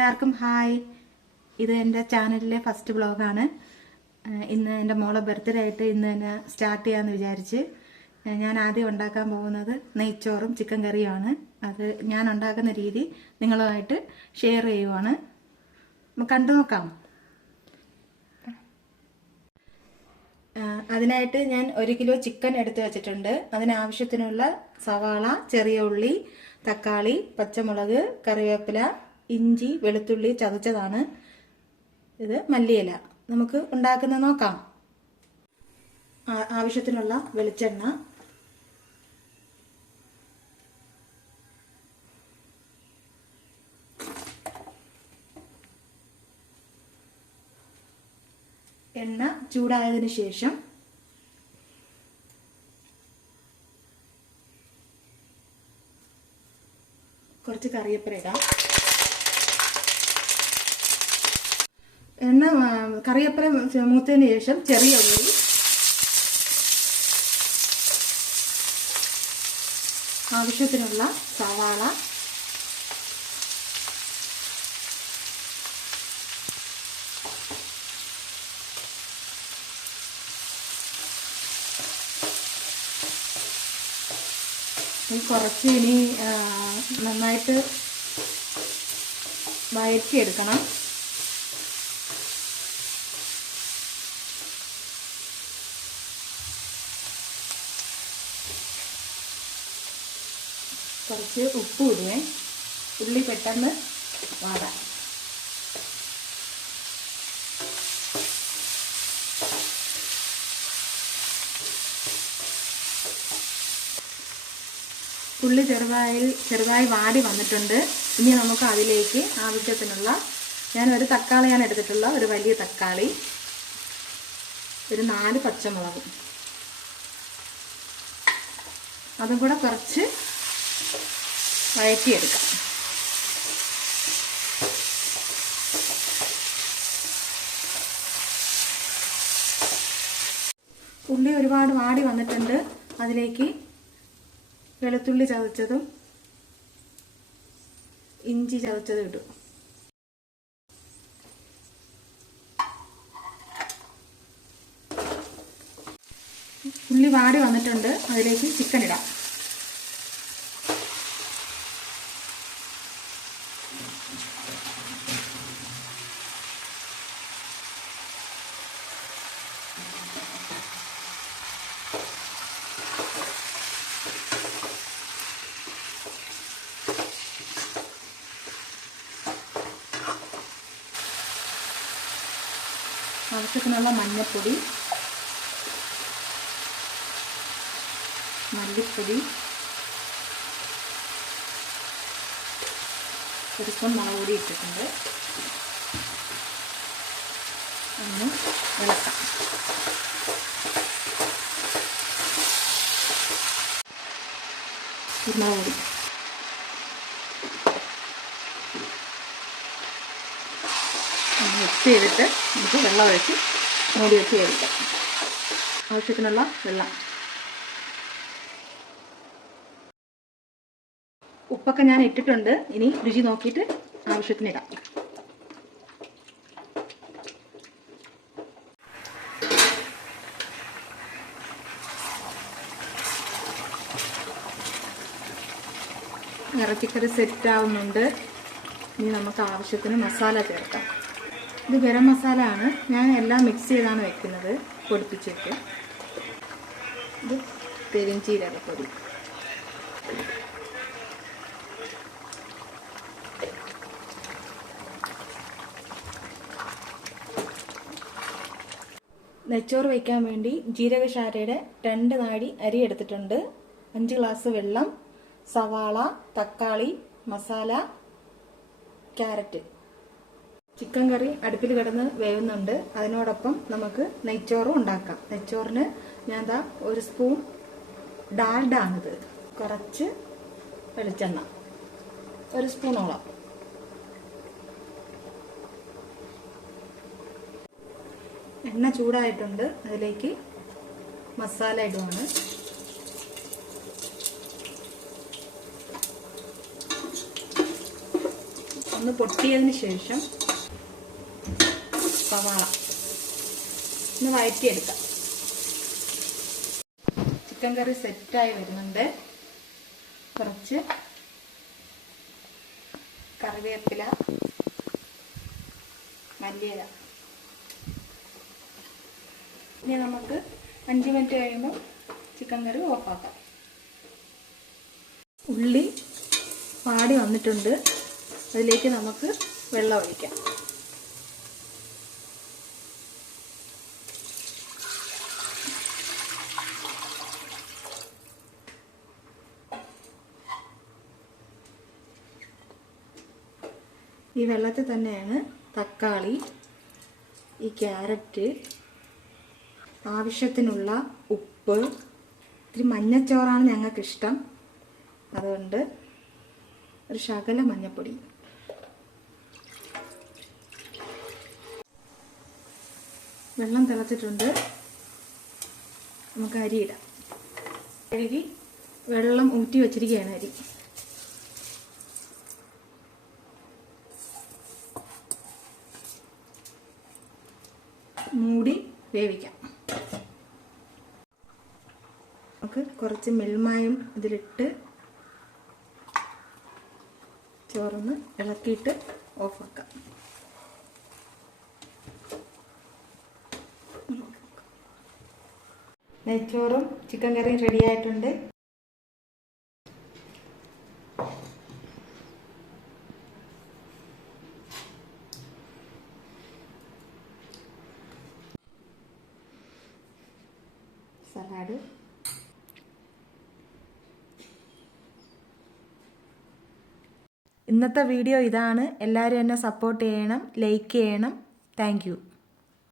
എല്ലാവർക്കും ഹായ്. ഇത് എൻ്റെ ചാനലിലെ ഫസ്റ്റ് വ്ളോഗാണ്. ഇന്ന് എൻ്റെ മോളെ ബർത്ത്ഡേ ആയിട്ട് ഇന്ന് തന്നെ സ്റ്റാർട്ട് ചെയ്യാമെന്ന് വിചാരിച്ച് ഞാൻ ആദ്യം ഉണ്ടാക്കാൻ പോകുന്നത് നെയ്ച്ചോറും ചിക്കൻ കറിയുമാണ്. അത് ഞാൻ ഉണ്ടാക്കുന്ന രീതി നിങ്ങളുമായിട്ട് ഷെയർ ചെയ്യുവാണ്. നമുക്ക് കണ്ടു നോക്കാം. അതിനായിട്ട് ഞാൻ 1 കിലോ ചിക്കൻ എടുത്തു വെച്ചിട്ടുണ്ട്. അതിനാവശ്യത്തിനുള്ള സവാള, ചെറിയ ഉള്ളി, തക്കാളി, പച്ചമുളക്, കറിവേപ്പില, ഇഞ്ചി, വെളുത്തുള്ളി ചതച്ചതാണ്. ഇത് മല്ലിയില. നമുക്ക് ഉണ്ടാക്കുന്നത് നോക്കാം. ആവശ്യത്തിനുള്ള വെളിച്ചെണ്ണ, എണ്ണ ചൂടായതിനു ശേഷം കുറച്ച് കറിവേപ്പില ഇടാം. എണ്ണ കറിവേപ്പില മൂത്തതിന് ശേഷം ചെറിയ ഉള്ളി, ആവശ്യത്തിനുള്ള സവാള, കുറച്ച് ഇനി നന്നായിട്ട് വഴറ്റിയെടുക്കണം. കുറച്ച് ഉപ്പ് ഇടുവേ, ഉള്ളി പെട്ടെന്ന് വാടാം. ഉള്ളി ചെറുതായി വാടി വന്നിട്ടുണ്ട്. ഇനി നമുക്ക് അതിലേക്ക് ആവശ്യത്തിനുള്ള ഒരു തക്കാളിയാണ് എടുത്തിട്ടുള്ള, ഒരു വലിയ തക്കാളി, ഒരു 4 പച്ചമുളകും, അതും കൂടെ കുറച്ച് വഴറ്റിയെടുക്കാം. ഉള്ളി ഒരുപാട് വാടി വന്നിട്ടുണ്ട്. അതിലേക്ക് വെളുത്തുള്ളി ചതച്ചതും ഇഞ്ചി ചതച്ചതും ഇടും. ഉള്ളി വാടി വന്നിട്ടുണ്ട്. അതിലേക്ക് ചിക്കൻ ഇടാം. ആവശ്യത്തിനുള്ള മഞ്ഞൾപ്പൊടി, മല്ലിപ്പൊടി, ഒരു സ്പൂൺ മുളക് പൊടി ഇട്ടിട്ടുണ്ട്. ഒന്ന് ഇളക്കാം. മുളക് പൊടി, മിക്സ് ചെയ്തിട്ട് നമുക്ക് വെള്ളം ഒഴിച്ച് മൂടി വെച്ച് വേവിക്കാം. ആവശ്യത്തിനുള്ള വെള്ളം. ഉപ്പൊക്കെ ഞാൻ ഇട്ടിട്ടുണ്ട്. ഇനി രുചി നോക്കിയിട്ട് ആവശ്യത്തിന് ഇടാം. ഇറച്ചിക്കറി സെറ്റ് ആവുന്നുണ്ട്. ഇനി നമുക്ക് ആവശ്യത്തിന് മസാല ചേർക്കാം. ഇത് ഗരം മസാല ആണ്. ഞാൻ എല്ലാം മിക്സ് ചെയ്താണ് വെക്കുന്നത്, പൊടിപ്പിച്ചിട്ട്. ഇത് പെരുംജീരകപ്പൊടി, നെയ്ച്ചോറ് വയ്ക്കാൻ വേണ്ടി ജീരകശാലയുടെ 2 നാഴി അരി എടുത്തിട്ടുണ്ട്. 5 ഗ്ലാസ് വെള്ളം, സവാള, തക്കാളി, മസാല, ക്യാരറ്റ്. ചിക്കൻ കറി അടുപ്പിൽ കിടന്ന് വേവുന്നുണ്ട്. അതിനോടൊപ്പം നമുക്ക് നെയ്ച്ചോറും ഉണ്ടാക്കാം. നെയ്ച്ചോറിന് ഞാൻ ഒരു സ്പൂൺ ഡാൽഡ ആണിത്. കുറച്ച് വെളിച്ചെണ്ണ, 1 സ്പൂണോളം. എണ്ണ ചൂടായിട്ടുണ്ട്. അതിലേക്ക് മസാല ഇടുവാണ്. ഒന്ന് പൊട്ടിയതിന് ശേഷം സവാള ഒന്ന് വഴറ്റിയെടുക്കാം. ചിക്കൻ കറി സെറ്റായി വരുന്നുണ്ട്. കുറച്ച് കറിവേപ്പില, മല്ലിയില. ഇനി നമുക്ക് 5 മിനിറ്റ് കഴിയുമ്പോൾ ചിക്കൻ കറി ഓഫാക്കാം. ഉള്ളി വാടി വന്നിട്ടുണ്ട്. അതിലേക്ക് നമുക്ക് വെള്ളം ഒഴിക്കാം. ഈ വെള്ളത്തിൽ തന്നെയാണ് തക്കാളി, ഈ ക്യാരറ്റ്, ആവശ്യത്തിനുള്ള ഉപ്പ്, ഇത്തിരി മഞ്ഞച്ചോറാണ് ഞങ്ങൾക്കിഷ്ടം, അതുകൊണ്ട് ഒരു ശകല മഞ്ഞപ്പൊടി. വെള്ളം തിളച്ചിട്ടുണ്ട്. നമുക്ക് അരി ഇടാം. കഴുകി വെള്ളം ഊറ്റി വച്ചിരിക്കുകയാണ് അരി. മൂടി വേവിക്കാം. നമുക്ക് കുറച്ച് മിൽമായും ഇതിലിട്ട് ചോറൊന്ന് ഇളക്കിയിട്ട് ഓഫാക്കാം. നെയ്ച്ചോറും ചിക്കൻ കറിയും റെഡി ആയിട്ടുണ്ട്. സലാഡ്. ഇന്നത്തെ വീഡിയോ ഇതാണ്. എല്ലാവരും എന്നെ സപ്പോർട്ട് ചെയ്യണം, ലൈക്ക് ചെയ്യണം. Thank you.